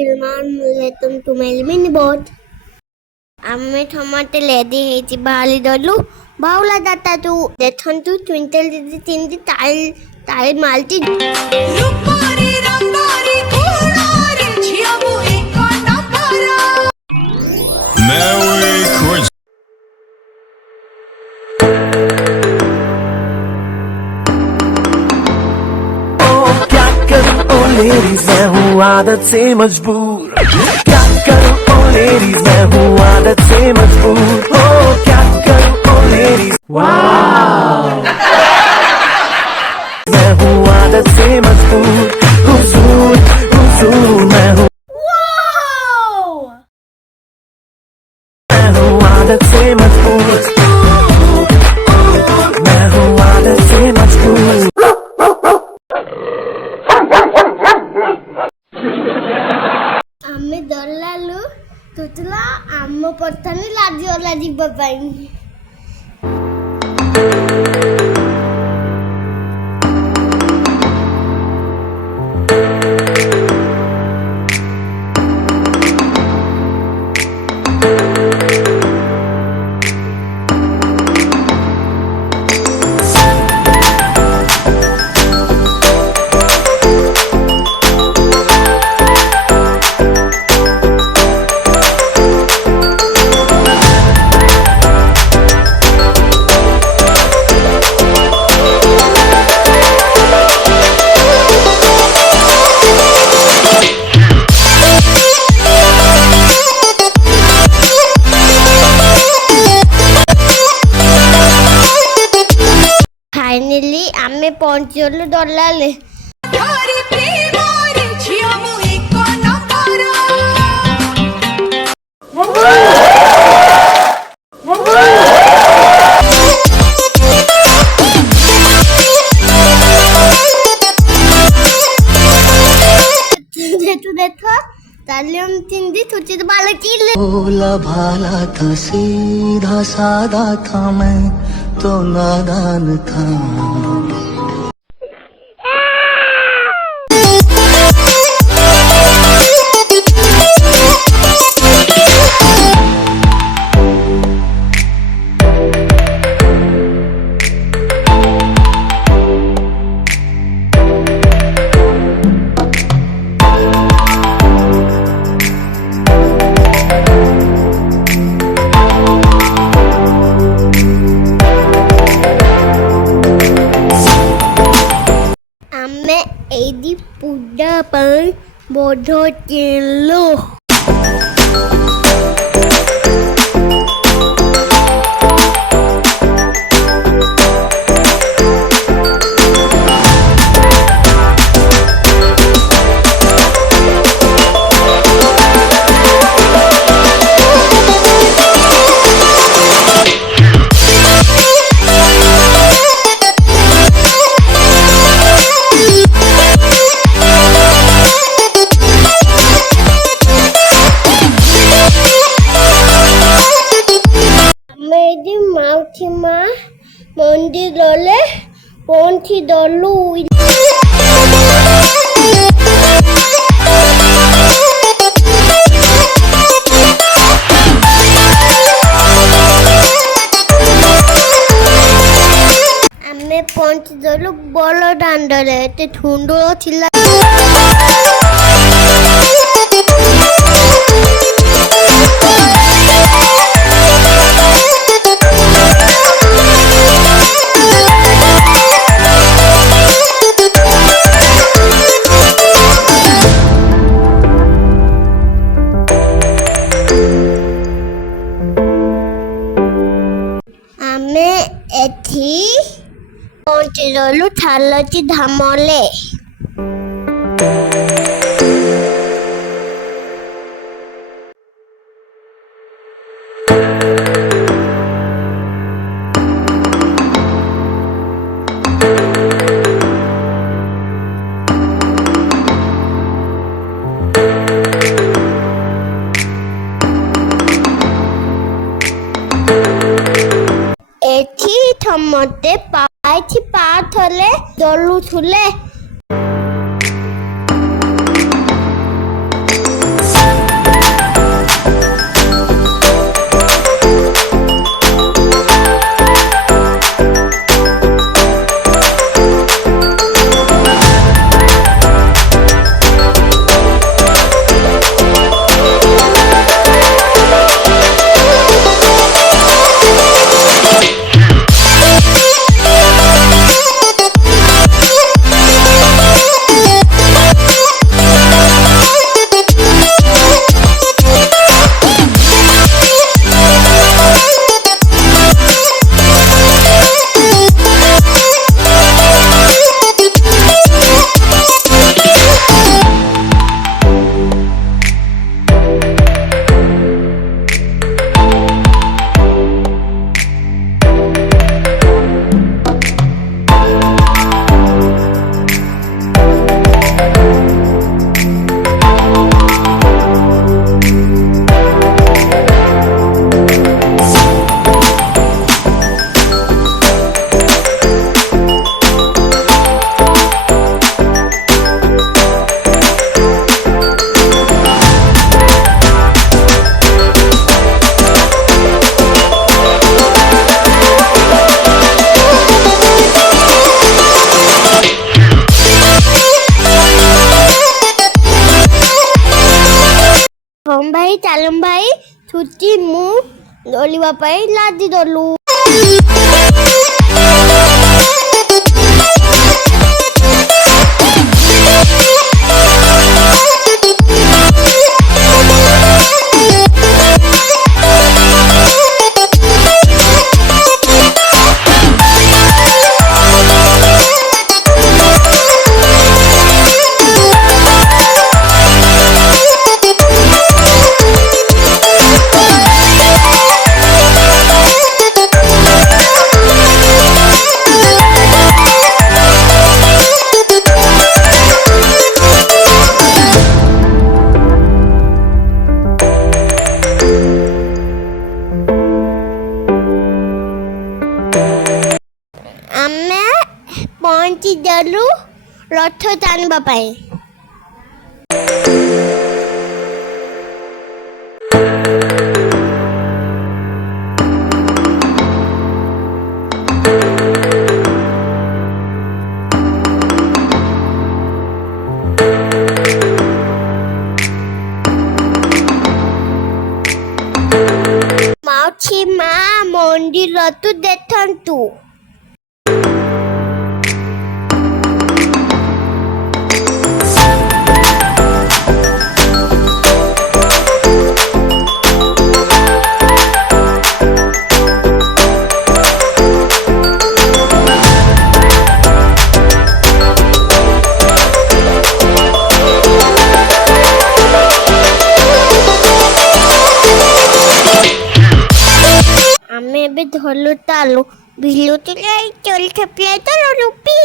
Ilman letum tumel minibot. Ame tomate lady heti bali dolu. Baula data tu deton tu twinkle di tindi tal malti. Rupari rambari kurare chiamu ekana para. Merry Christmas. Ladies मैं हूँ आदत से मजबूर क्या करूँ ओ ladies मैं हूँ आदत से मजबूर ओ क्या करूँ ओ लेडीज मैं हूँ आदत से मजबूर हुजूर हुजूर मैं हूँ आदत से मजबूर मैं हूँ आदत से मजबूर ଆମେ ଦଲାଲୁ ତୁତଲା ଆମ ପଥାନି ଲାଜିଗଲା ଯିବା ପାଇଁ। Finally, ଆମେ ପହଞ୍ଚିଗଲୁ ଦଲାଲେ। देखो तालियम तिंदी तुझे तो बाल चील भोला भाला था सीधा सादा था मैं तो नादान था एदी पूजा पर बोधो चलो मंदिर डोले पौंथी डोलू आमे पौंथी डोलू बोलो डांडरे ते ठुंडो थिला ଆମେ ଏଠି ପହଞ୍ଚିଗଲୁ ଥାଲଚି ଧାମଲେ। एठी थमते पाइछि पाथले दलुथुले ଚାଲମ ଭାଇ ଛୁଟି ମୁଁ ଦୋଳିବା ପାଇଁ ଲାଦି ଦଲୁ। ଆମେ ପହଞ୍ଚି ଦେଲୁ ରଥ ଟାଣିବା ପାଇଁ। ମାଉସୀ ମା ମନ୍ଦିରକୁ ଦେଖନ୍ତୁ। ଆମେ ଏବେ ଧଲୁ ତାଲୁ ବିଲୁଥିଲେ ଚଲି ଖେପିଲେ ତ ରୁପି।